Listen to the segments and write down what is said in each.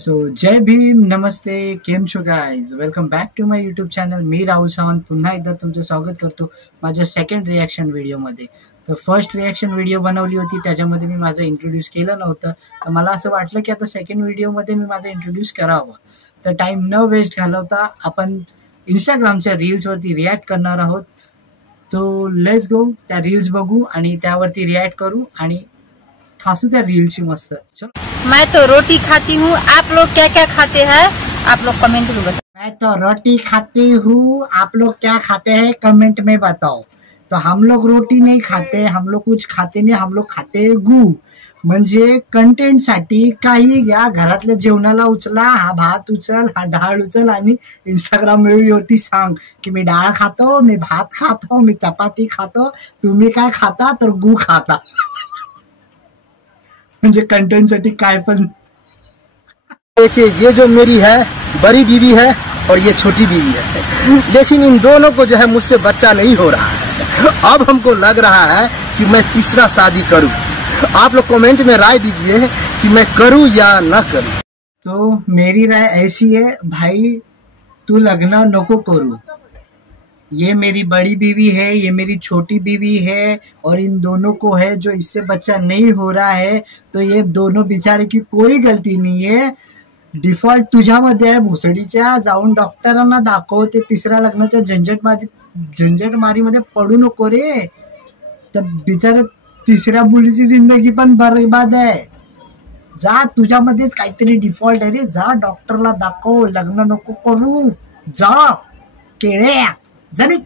सो जय भीम, नमस्ते, केम छो guys, welcome back to my YouTube channel. मी राहुल सावंत पुन्हा एकदा तुमचं स्वागत करतो माझ्या सेकंड रिॲक्शन व्हिडिओमध्ये. तर फर्स्ट रिॲक्शन व्हिडिओ बनवली होती, त्याच्यामध्ये मी माझं इंट्रोड्यूस केलं नव्हतं. तर मला असं वाटलं की आता सेकंड व्हिडिओमध्ये मी माझं इंट्रोड्यूस करावं. तर टाईम न वेस्ट घालवता आपण इंस्टाग्रामच्या रील्सवरती रिॲक्ट करणार आहोत. तो लेट्स गो, त्या रील्स बघू आणि त्यावरती रिॲक्ट करू आणि हंसू त्या रील्सची मस्त. मैं तो रोटी खाती हूँ, आप लोग क्या क्या खाते हैं आप लोग कमेंट में बताओ. मैं तो रोटी खाती हूँ, आप लोग क्या खाते हैं कमेंट में बताओ. तो हम लोग रोटी नहीं खाते, हम लोग कुछ खाते नहीं, हम लोग खाते गू. म्हणजे कंटेंटसाठी काही घ्या, घरातल्या जेवणाला उचला, हा भात उचल, हा डाळ उचल आणि इंस्टाग्राम वरती सांग की मी डाळ खातो, मी भात खातो, मी चपाती खातो, तुम्ही काय खाता तर गू खाता. म्हणजे कंटेंटसाठी काय पण. देखिए, ये जो मेरी है बड़ी बीवी है और ये छोटी बीवी है, लेकिन इन दोनों को जो है मुझसे बच्चा नहीं हो रहा है. अब हमको लग रहा है कि मैं तीसरा शादी करूं. आप लोग कमेंट में राय दीजिए कि मैं करूं या ना करूं. तो मेरी राय ऐसी है भाई, तू लग्न नको करू. ये मेरी बड़ी बीवी है, ये मेरी छोटी बीवी है और इन दोनों को है जो इससे बच्चा नहीं हो रहा है. तो ये दोनों बिचारे की कोई गलती नहीं है. डिफॉल्ट तुझ्यामध्ये आहे. भोसडीच्या जाऊन डॉक्टरांना दाखव. ते तिसऱ्या लग्नाच्या झंझटमारीमध्ये पडू नको रे. तर बिचारे तिसऱ्या मुलीची जिंदगी पण बरबाद आहे. जा, तुझ्यामध्येच काहीतरी डिफॉल्ट आहे रे. जा डॉक्टरला दाखव, लग्न नको करू. जा केळ्या जरी.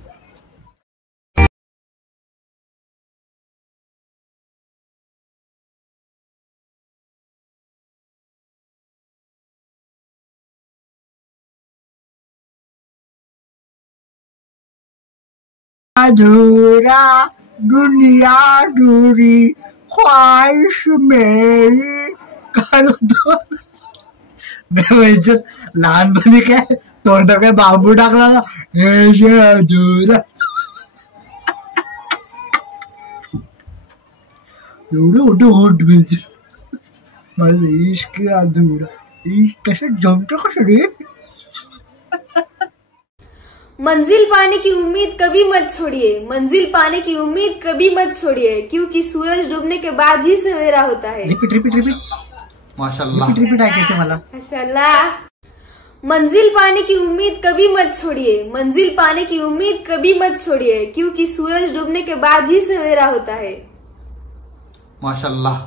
अधूरा दुनिया अधूरी ख्वाहिश मेरी कर दो. लहानपणी काय तोंड काय बांबू टाकला ना, हे अधूरा. एवढं मोठं होट म्हणजे माझं इश्क अधूरा. इश्क कसं जमतं कसं रे. मंजिल पाने की उम्मीद कभी मत छोड़िए, मंजिल पाने की उम्मीद कभी मत छोड़िए, क्योंकि सूरज डूबने के बाद ही सवेरा होता है. रिपीट माशाल्लाह. रिपीट ऐकायचं मला. माशाल्लाह. मंजिल पाने की उम्मीद कभी मत छोड़िए, मंजिल पाने की उम्मीद कभी मत छोड़िए, क्योंकि सूरज डूबने के बाद ही सवेरा होता है. माशाल्लाह.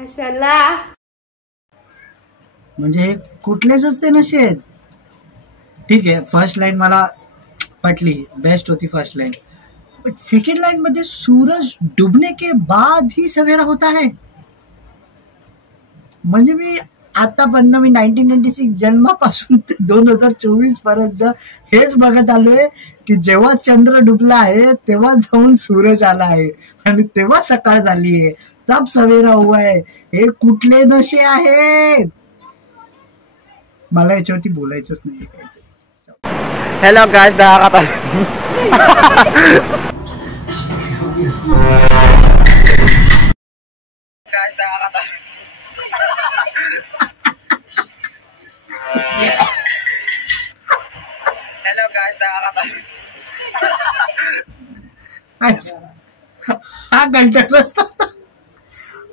माशाल्लाह. म्हणजे हे कुठलेच असते नशेत. ठीक आहे, फर्स्ट लाईन मला पटली, बेस्ट होती first line. But second line मध्ये सूरज डुबने के बाद ही सवेरा होता है. म्हणजे मी आतापर्यंत 1996 जन्मापासून ते 2024 पर्यंत हेच बघत आलोय की जेव्हा चंद्र डुबला आहे तेव्हा जाऊन सूरज आला आहे आणि तेव्हा सकाळ झाली आहे, तब सवेरा हुआ है. हे कुठले नशे आहेत. मला याच्यावरती बोलायचंच नाही काय. हेलो गाइस, हा कंटेंट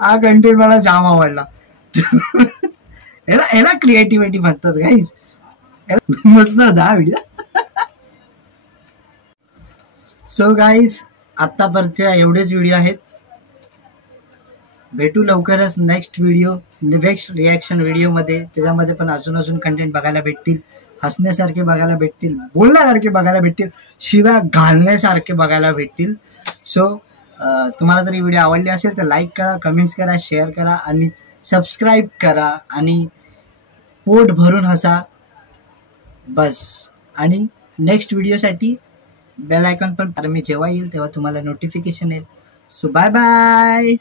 हा कंटेंट मला जाम आवडला. याला क्रिएटिव्हिटी म्हणतात गाईज. मस्त होता हा व्हिडिओ. सो गाईज, आतापर्यंत एवढेच व्हिडिओ आहेत. भेटू लवकरच नेक्स्ट रिॲक्शन व्हिडिओमध्ये. त्याच्यामध्ये पण अजून कंटेंट बघायला भेटतील, हसण्यासारखे बघायला भेटतील, बोलण्यासारखे बघायला भेटतील, शिव्या घालण्यासारखे बघायला भेटतील. सो तुम्हाला जर ही व्हिडिओ आवडली असेल तर लाईक करा, कमेंट्स करा, शेअर करा आणि सबस्क्राईब करा आणि पोट भरून हसा बस. आणि नेक्स्ट व्हिडिओसाठी बेल आयकॉन पण, मी जेव्हा येईल तेव्हा तुम्हाला नोटिफिकेशन येईल. सो बाय बाय.